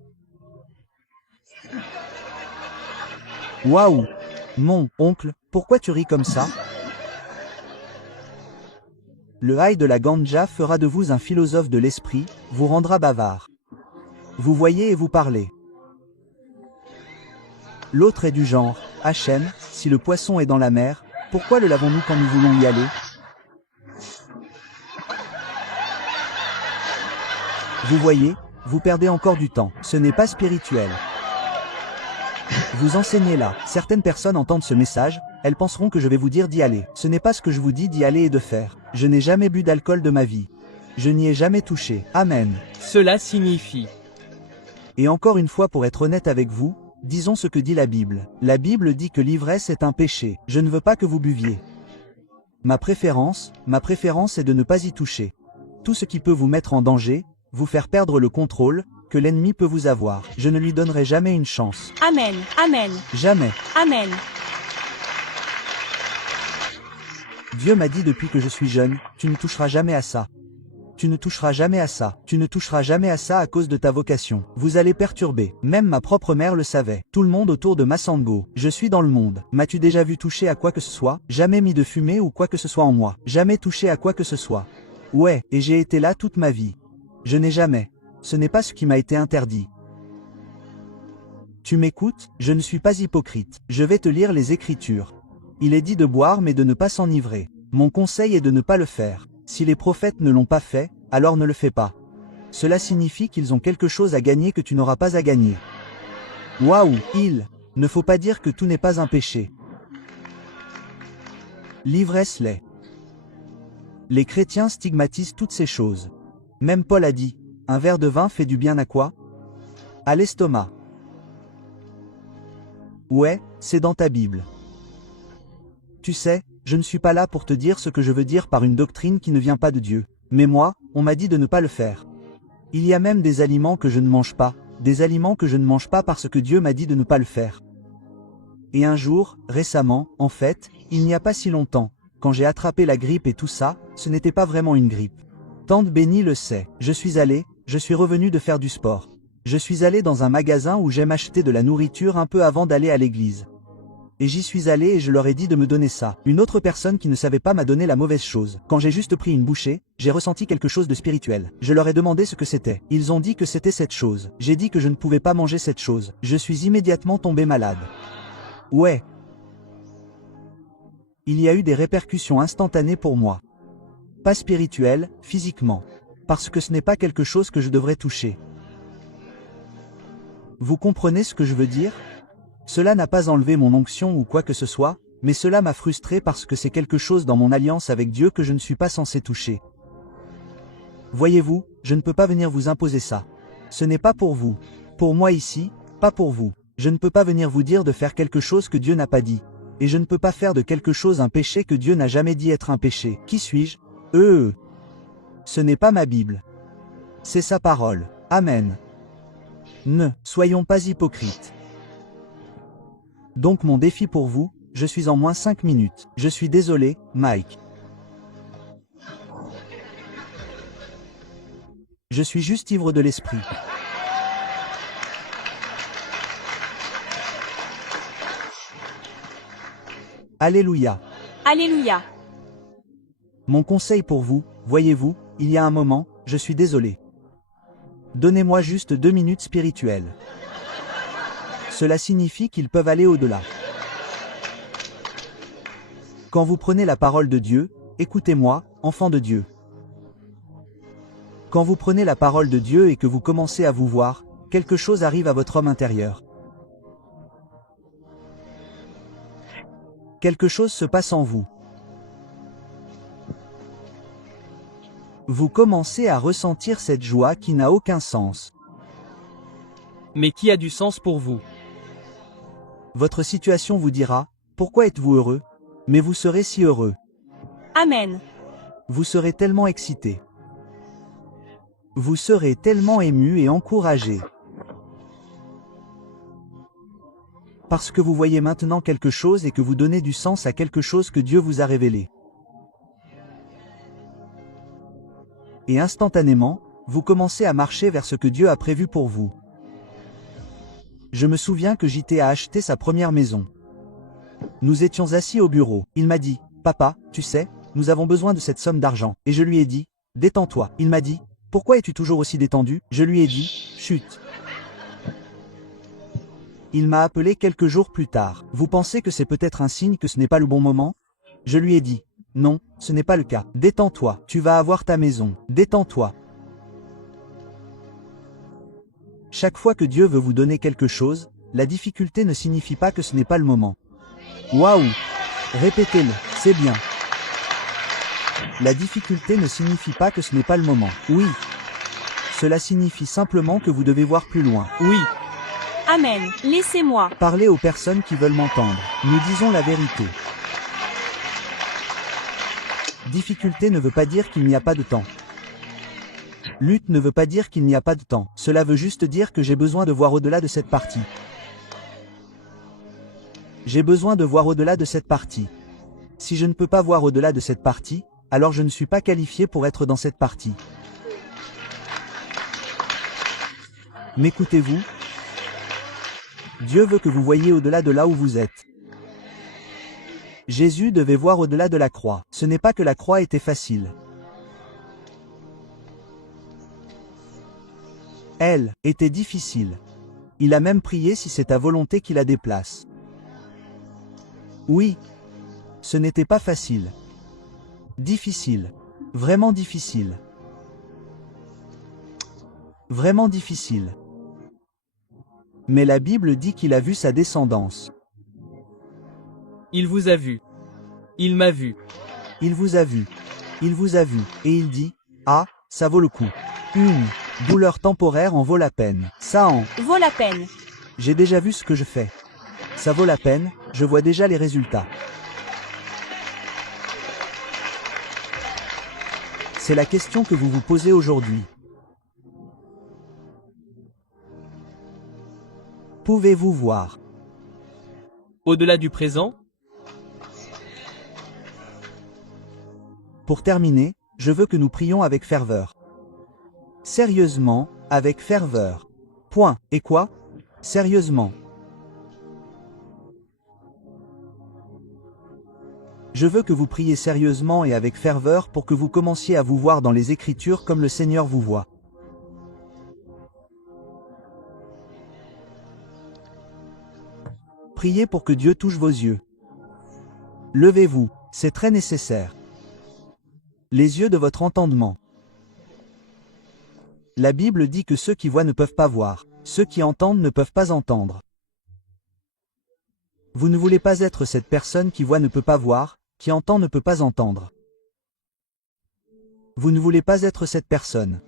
Waouh! Mon oncle, pourquoi tu ris comme ça? Le high de la ganja fera de vous un philosophe de l'esprit, vous rendra bavard. Vous voyez et vous parlez. L'autre est du genre, Hachem, si le poisson est dans la mer, pourquoi le lavons-nous quand nous voulons y aller? Vous voyez, vous perdez encore du temps, ce n'est pas spirituel. Vous enseignez là, certaines personnes entendent ce message, elles penseront que je vais vous dire d'y aller. Ce n'est pas ce que je vous dis d'y aller et de faire. Je n'ai jamais bu d'alcool de ma vie. Je n'y ai jamais touché. Amen. Cela signifie. Et encore une fois pour être honnête avec vous, disons ce que dit la Bible. La Bible dit que l'ivresse est un péché. Je ne veux pas que vous buviez. Ma préférence est de ne pas y toucher. Tout ce qui peut vous mettre en danger, vous faire perdre le contrôle, que l'ennemi peut vous avoir. Je ne lui donnerai jamais une chance. Amen, amen. Jamais. Amen. Dieu m'a dit depuis que je suis jeune, tu ne toucheras jamais à ça. Tu ne toucheras jamais à ça. Tu ne toucheras jamais à ça à cause de ta vocation. Vous allez perturber. Même ma propre mère le savait. Tout le monde autour de Massango. Je suis dans le monde. M'as-tu déjà vu toucher à quoi que ce soit? Jamais mis de fumée ou quoi que ce soit en moi. Jamais touché à quoi que ce soit. Ouais, et j'ai été là toute ma vie. Je n'ai jamais. Ce n'est pas ce qui m'a été interdit. Tu m'écoutes? Je ne suis pas hypocrite. Je vais te lire les Écritures. Il est dit de boire mais de ne pas s'enivrer. Mon conseil est de ne pas le faire. Si les prophètes ne l'ont pas fait, alors ne le fais pas. Cela signifie qu'ils ont quelque chose à gagner que tu n'auras pas à gagner. Waouh, ne faut pas dire que tout n'est pas un péché. L'ivresse l'est. Les chrétiens stigmatisent toutes ces choses. Même Paul a dit, un verre de vin fait du bien à quoi? À l'estomac. Ouais, c'est dans ta Bible. Tu sais, je ne suis pas là pour te dire ce que je veux dire par une doctrine qui ne vient pas de Dieu. Mais moi, on m'a dit de ne pas le faire. Il y a même des aliments que je ne mange pas, des aliments que je ne mange pas parce que Dieu m'a dit de ne pas le faire. Et un jour, récemment, en fait, il n'y a pas si longtemps, quand j'ai attrapé la grippe et tout ça, ce n'était pas vraiment une grippe. Tante Bénie le sait. Je suis revenu de faire du sport. Je suis allé dans un magasin où j'aime acheter de la nourriture un peu avant d'aller à l'église. Et j'y suis allé et je leur ai dit de me donner ça. Une autre personne qui ne savait pas m'a donné la mauvaise chose. Quand j'ai juste pris une bouchée, j'ai ressenti quelque chose de spirituel. Je leur ai demandé ce que c'était. Ils ont dit que c'était cette chose. J'ai dit que je ne pouvais pas manger cette chose. Je suis immédiatement tombé malade. Ouais. Il y a eu des répercussions instantanées pour moi. Pas spirituelles, physiquement. Parce que ce n'est pas quelque chose que je devrais toucher. Vous comprenez ce que je veux dire? Cela n'a pas enlevé mon onction ou quoi que ce soit, mais cela m'a frustré parce que c'est quelque chose dans mon alliance avec Dieu que je ne suis pas censé toucher. Voyez-vous, je ne peux pas venir vous imposer ça. Ce n'est pas pour vous. Pour moi ici, pas pour vous. Je ne peux pas venir vous dire de faire quelque chose que Dieu n'a pas dit. Et je ne peux pas faire de quelque chose un péché que Dieu n'a jamais dit être un péché. Qui suis-je? Ce n'est pas ma Bible. C'est sa parole. Amen. Ne soyons pas hypocrites. Donc mon défi pour vous, je suis en moins 5 minutes. Je suis désolé, Mike. Je suis juste ivre de l'esprit. Alléluia. Alléluia. Mon conseil pour vous, voyez-vous, il y a un moment, je suis désolé. Donnez-moi juste 2 minutes spirituelles. Cela signifie qu'ils peuvent aller au-delà. Quand vous prenez la parole de Dieu, écoutez-moi, enfant de Dieu. Quand vous prenez la parole de Dieu et que vous commencez à vous voir, quelque chose arrive à votre homme intérieur. Quelque chose se passe en vous. Vous commencez à ressentir cette joie qui n'a aucun sens. Mais qui a du sens pour vous? Votre situation vous dira, pourquoi êtes-vous heureux? Mais vous serez si heureux. Amen. Vous serez tellement excité. Vous serez tellement ému et encouragé. Parce que vous voyez maintenant quelque chose et que vous donnez du sens à quelque chose que Dieu vous a révélé. Et instantanément, vous commencez à marcher vers ce que Dieu a prévu pour vous. Je me souviens que JT a acheté sa première maison. Nous étions assis au bureau. Il m'a dit, « Papa, tu sais, nous avons besoin de cette somme d'argent. » Et je lui ai dit, « Détends-toi. » Il m'a dit, « Pourquoi es-tu toujours aussi détendu ?» Je lui ai dit, « Chut. » Il m'a appelé quelques jours plus tard. « Vous pensez que c'est peut-être un signe que ce n'est pas le bon moment ?» Je lui ai dit, « Non, ce n'est pas le cas. Détends-toi. Tu vas avoir ta maison. Détends-toi. » Chaque fois que Dieu veut vous donner quelque chose, la difficulté ne signifie pas que ce n'est pas le moment. Waouh! Répétez-le, c'est bien. La difficulté ne signifie pas que ce n'est pas le moment. Oui. Cela signifie simplement que vous devez voir plus loin. Oui. Amen. Laissez-moi. Parlez aux personnes qui veulent m'entendre. Nous disons la vérité. Difficulté ne veut pas dire qu'il n'y a pas de temps. Lutte ne veut pas dire qu'il n'y a pas de temps. Cela veut juste dire que j'ai besoin de voir au-delà de cette partie. J'ai besoin de voir au-delà de cette partie. Si je ne peux pas voir au-delà de cette partie, alors je ne suis pas qualifié pour être dans cette partie. M'écoutez-vous? Dieu veut que vous voyiez au-delà de là où vous êtes. Jésus devait voir au-delà de la croix. Ce n'est pas que la croix était facile. Elle était difficile. Il a même prié si c'est ta volonté qui la déplace. Oui. Ce n'était pas facile. Difficile. Vraiment difficile. Vraiment difficile. Mais la Bible dit qu'il a vu sa descendance. Il vous a vu. Il m'a vu. Il vous a vu. Il vous a vu. Et il dit, ah, ça vaut le coup. Une douleur temporaire en vaut la peine. Ça en Vaut la peine. J'ai déjà vu ce que je fais. Ça vaut la peine, je vois déjà les résultats. C'est la question que vous vous posez aujourd'hui. Pouvez-vous voir Au-delà du présent? Pour terminer, je veux que nous prions avec ferveur. Sérieusement, avec ferveur. Point. Et quoi? Sérieusement. Je veux que vous priez sérieusement et avec ferveur pour que vous commenciez à vous voir dans les Écritures comme le Seigneur vous voit. Priez pour que Dieu touche vos yeux. Levez-vous, c'est très nécessaire. Les yeux de votre entendement. La Bible dit que ceux qui voient ne peuvent pas voir, ceux qui entendent ne peuvent pas entendre. Vous ne voulez pas être cette personne qui voit ne peut pas voir, qui entend ne peut pas entendre. Vous ne voulez pas être cette personne.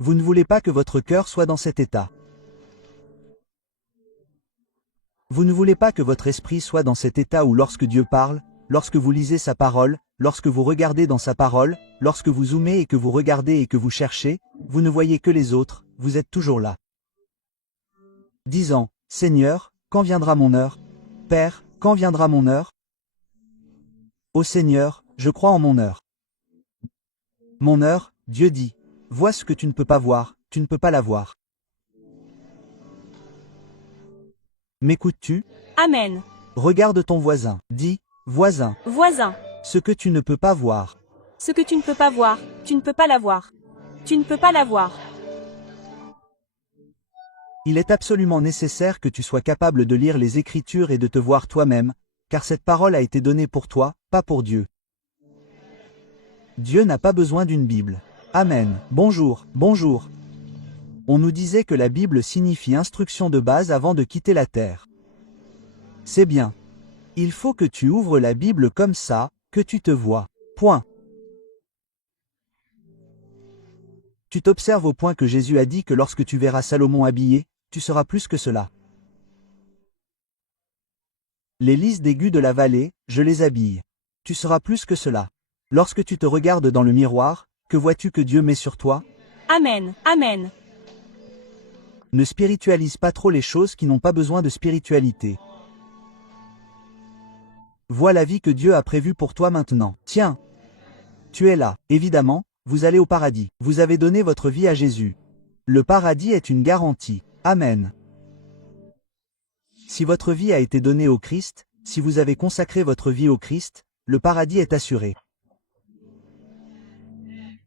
Vous ne voulez pas que votre cœur soit dans cet état. Vous ne voulez pas que votre esprit soit dans cet état où lorsque Dieu parle, lorsque vous lisez sa parole, lorsque vous regardez dans sa parole, lorsque vous zoomez et que vous regardez et que vous cherchez, vous ne voyez que les autres, vous êtes toujours là. Disant, Seigneur, quand viendra mon heure? Père, quand viendra mon heure? Ô Seigneur, je crois en mon heure. Mon heure, Dieu dit. Vois ce que tu ne peux pas voir, tu ne peux pas la voir. M'écoutes-tu? Amen. Regarde ton voisin. Dis, voisin, Voisin. ce que tu ne peux pas voir. Ce que tu ne peux pas voir, tu ne peux pas l'avoir. Tu ne peux pas l'avoir. Il est absolument nécessaire que tu sois capable de lire les Écritures et de te voir toi-même, car cette parole a été donnée pour toi, pas pour Dieu. Dieu n'a pas besoin d'une Bible. Amen. Bonjour, bonjour. On nous disait que la Bible signifie instruction de base avant de quitter la terre. C'est bien. Il faut que tu ouvres la Bible comme ça, que tu te vois. Point. Tu t'observes au point que Jésus a dit que lorsque tu verras Salomon habillé, tu seras plus que cela. Les lys d'aigus de la vallée, je les habille. Tu seras plus que cela. Lorsque tu te regardes dans le miroir, que vois-tu que Dieu met sur toi? Amen. Amen. Ne spiritualise pas trop les choses qui n'ont pas besoin de spiritualité. Vois la vie que Dieu a prévue pour toi maintenant. Tiens, tu es là. Évidemment, vous allez au paradis. Vous avez donné votre vie à Jésus. Le paradis est une garantie. Amen. Si votre vie a été donnée au Christ, si vous avez consacré votre vie au Christ, le paradis est assuré.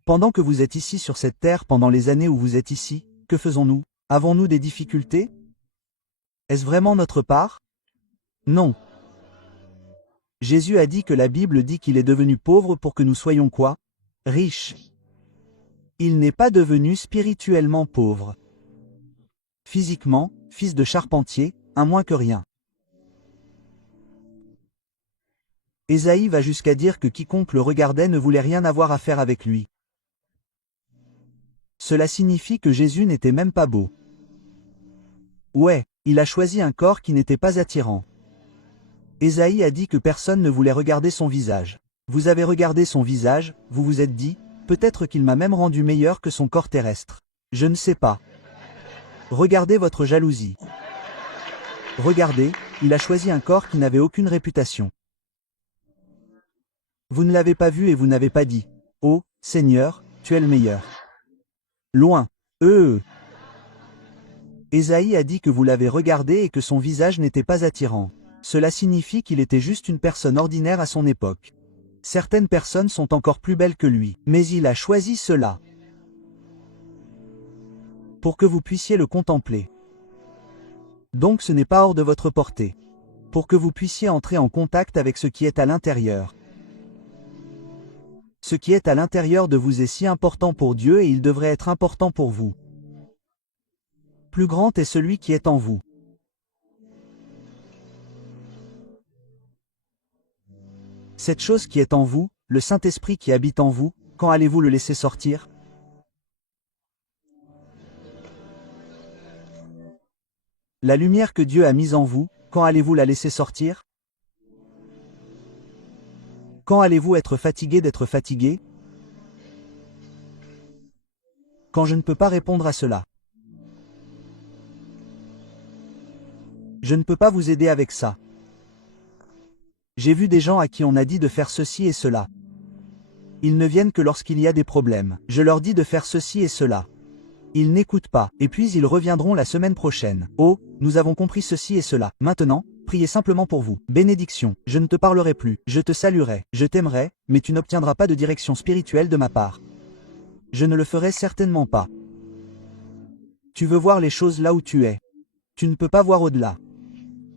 Pendant que vous êtes ici sur cette terre, pendant les années où vous êtes ici, que faisons-nous? Avons-nous des difficultés? Est-ce vraiment notre part? Non. Jésus a dit que la Bible dit qu'il est devenu pauvre pour que nous soyons quoi? Riches. Il n'est pas devenu spirituellement pauvre. Physiquement, fils de charpentier, un moins que rien. Ésaïe va jusqu'à dire que quiconque le regardait ne voulait rien avoir à faire avec lui. Cela signifie que Jésus n'était même pas beau. Ouais, il a choisi un corps qui n'était pas attirant. Ésaïe a dit que personne ne voulait regarder son visage. Vous avez regardé son visage, vous vous êtes dit, peut-être qu'il m'a même rendu meilleur que son corps terrestre. Je ne sais pas. Regardez votre jalousie. Regardez, il a choisi un corps qui n'avait aucune réputation. Vous ne l'avez pas vu et vous n'avez pas dit, oh, Seigneur, tu es le meilleur. Loin. Ésaïe a dit que vous l'avez regardé et que son visage n'était pas attirant. Cela signifie qu'il était juste une personne ordinaire à son époque. Certaines personnes sont encore plus belles que lui, mais il a choisi cela pour que vous puissiez le contempler. Donc ce n'est pas hors de votre portée. Pour que vous puissiez entrer en contact avec ce qui est à l'intérieur. Ce qui est à l'intérieur de vous est si important pour Dieu et il devrait être important pour vous. Plus grand est celui qui est en vous. Cette chose qui est en vous, le Saint-Esprit qui habite en vous, quand allez-vous le laisser sortir? La lumière que Dieu a mise en vous, quand allez-vous la laisser sortir? Quand allez-vous être fatigué d'être fatigué? Quand je ne peux pas répondre à cela. Je ne peux pas vous aider avec ça. J'ai vu des gens à qui on a dit de faire ceci et cela. Ils ne viennent que lorsqu'il y a des problèmes. Je leur dis de faire ceci et cela. Ils n'écoutent pas, et puis ils reviendront la semaine prochaine. Oh, nous avons compris ceci et cela. Maintenant, priez simplement pour vous. Bénédiction, je ne te parlerai plus, je te saluerai, je t'aimerai, mais tu n'obtiendras pas de direction spirituelle de ma part. Je ne le ferai certainement pas. Tu veux voir les choses là où tu es. Tu ne peux pas voir au-delà.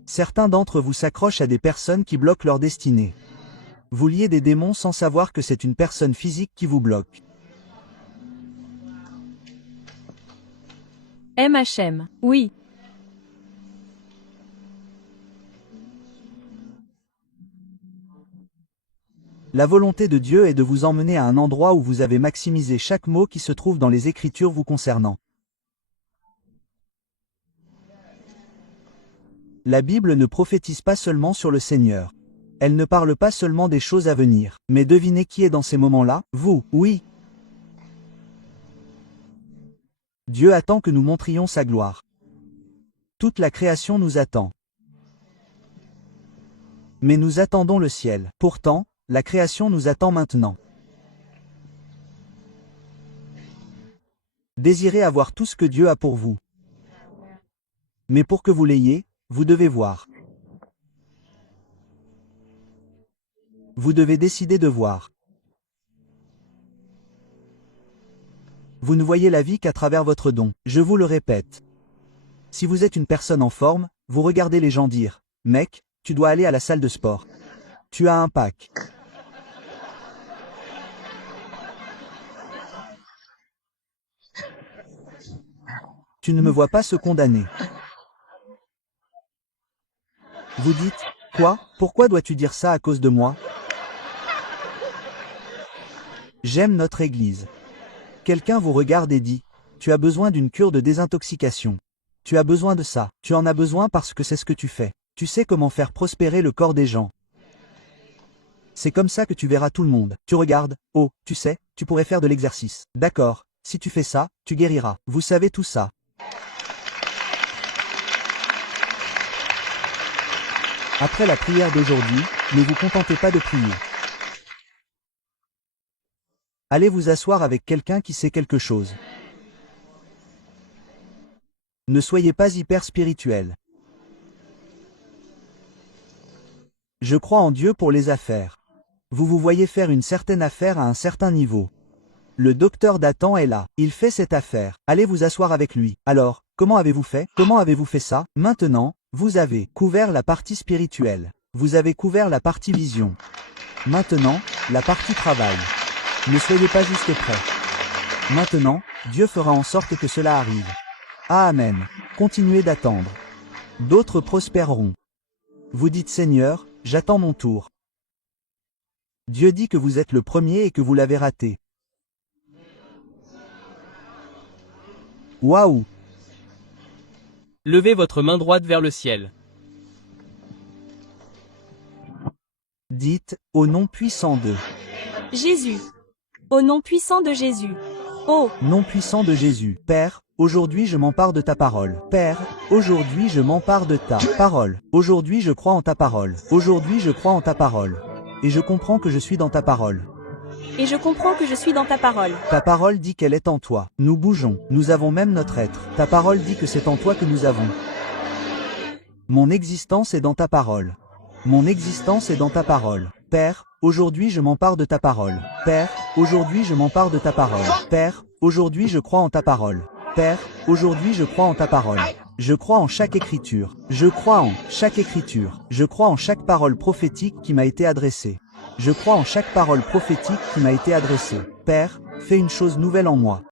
Certains d'entre vous s'accrochent à des personnes qui bloquent leur destinée. Vous liez des démons sans savoir que c'est une personne physique qui vous bloque. MHM, oui. La volonté de Dieu est de vous emmener à un endroit où vous avez maximisé chaque mot qui se trouve dans les Écritures vous concernant. La Bible ne prophétise pas seulement sur le Seigneur. Elle ne parle pas seulement des choses à venir. Mais devinez qui est dans ces moments-là? Vous, oui. Dieu attend que nous montrions sa gloire. Toute la création nous attend. Mais nous attendons le ciel. Pourtant, la création nous attend maintenant. Désirez avoir tout ce que Dieu a pour vous. Mais pour que vous l'ayez, vous devez voir. Vous devez décider de voir. Vous ne voyez la vie qu'à travers votre don. Je vous le répète. Si vous êtes une personne en forme, vous regardez les gens dire « Mec, tu dois aller à la salle de sport. Tu as un pack. » Tu ne me vois pas se condamner. Vous dites « Quoi? Pourquoi dois-tu dire ça à cause de moi? » J'aime notre église. Quelqu'un vous regarde et dit « Tu as besoin d'une cure de désintoxication. Tu as besoin de ça. Tu en as besoin parce que c'est ce que tu fais. Tu sais comment faire prospérer le corps des gens. » C'est comme ça que tu verras tout le monde. Tu regardes « Oh, tu sais, tu pourrais faire de l'exercice. D'accord, si tu fais ça, tu guériras. » Vous savez tout ça. Après la prière d'aujourd'hui, ne vous contentez pas de prier. Allez vous asseoir avec quelqu'un qui sait quelque chose. Ne soyez pas hyper spirituel. Je crois en Dieu pour les affaires. Vous vous voyez faire une certaine affaire à un certain niveau. Le docteur Dathan est là. Il fait cette affaire. Allez vous asseoir avec lui. Alors, comment avez-vous fait? Comment avez-vous fait ça? Maintenant, vous avez couvert la partie spirituelle. Vous avez couvert la partie vision. Maintenant, la partie travail. Ne soyez pas juste prêts. Maintenant, Dieu fera en sorte que cela arrive. Amen. Continuez d'attendre. D'autres prospéreront. Vous dites Seigneur, j'attends mon tour. Dieu dit que vous êtes le premier et que vous l'avez raté. Waouh! Levez votre main droite vers le ciel. Dites, au nom puissant de Jésus. Au nom puissant de Jésus. Oh, nom puissant de Jésus. Père, aujourd'hui je m'empare de ta parole. Père, aujourd'hui je m'empare de ta parole. Aujourd'hui je crois en ta parole. Aujourd'hui je crois en ta parole. Et je comprends que je suis dans ta parole. et je comprends que je suis dans ta parole. Ta parole dit qu'elle est en toi. Nous bougeons. Nous avons même notre être. Ta parole dit que c'est en toi que nous avons. Mon existence est dans ta parole. Mon existence est dans ta parole. Père, aujourd'hui je m'empare de ta parole. Père, aujourd'hui je m'empare de ta parole. Père, aujourd'hui je crois en ta parole. Père, aujourd'hui je crois en ta parole. Je crois en chaque écriture. Je crois en chaque écriture. Je crois en chaque parole prophétique qui m'a été adressée. Je crois en chaque parole prophétique qui m'a été adressée. Père, fais une chose nouvelle en moi.